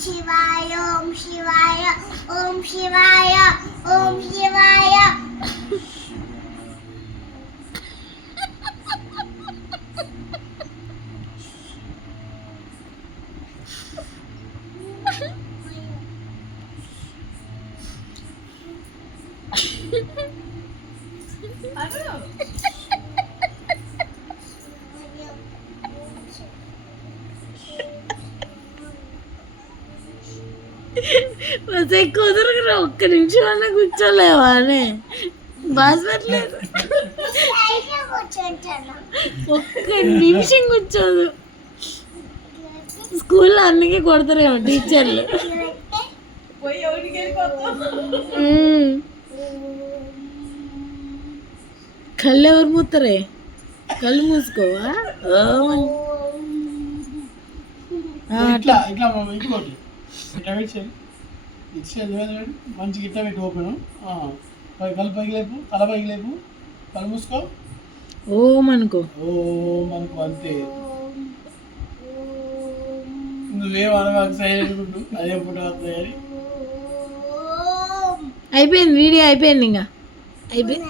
శివాయ ఓం శివాయ ఓం శివాయ ఓం శివాయ. మసే కుదురుకురా, ఒక్క నిమిషం అన్న కూర్చోలేవా అని బాధపడలేదు. ఒక్క నిమిషం కూర్చోదు. స్కూల్లో అన్నికే కొడతారేమో టీచర్లు. కళ్ళు ఎవరు మూతారే? కళ్ళు మూసుకోవా? మంచి గిట్ట పెట్టి ఓపెన్ కళ్ళు పైకి లేపు, తల పైకి లేపు, కళ్ళు మూసుకో. ఓం అనుకో. ఓం అనుకో అంతే. నువ్వేం అనగాకు సైలెంట్ ఉండు. అదే ఫోటో వస్తాయని. అయిపోయింది వీడియో, అయిపోయింది ఇంకా అయిపోయింది.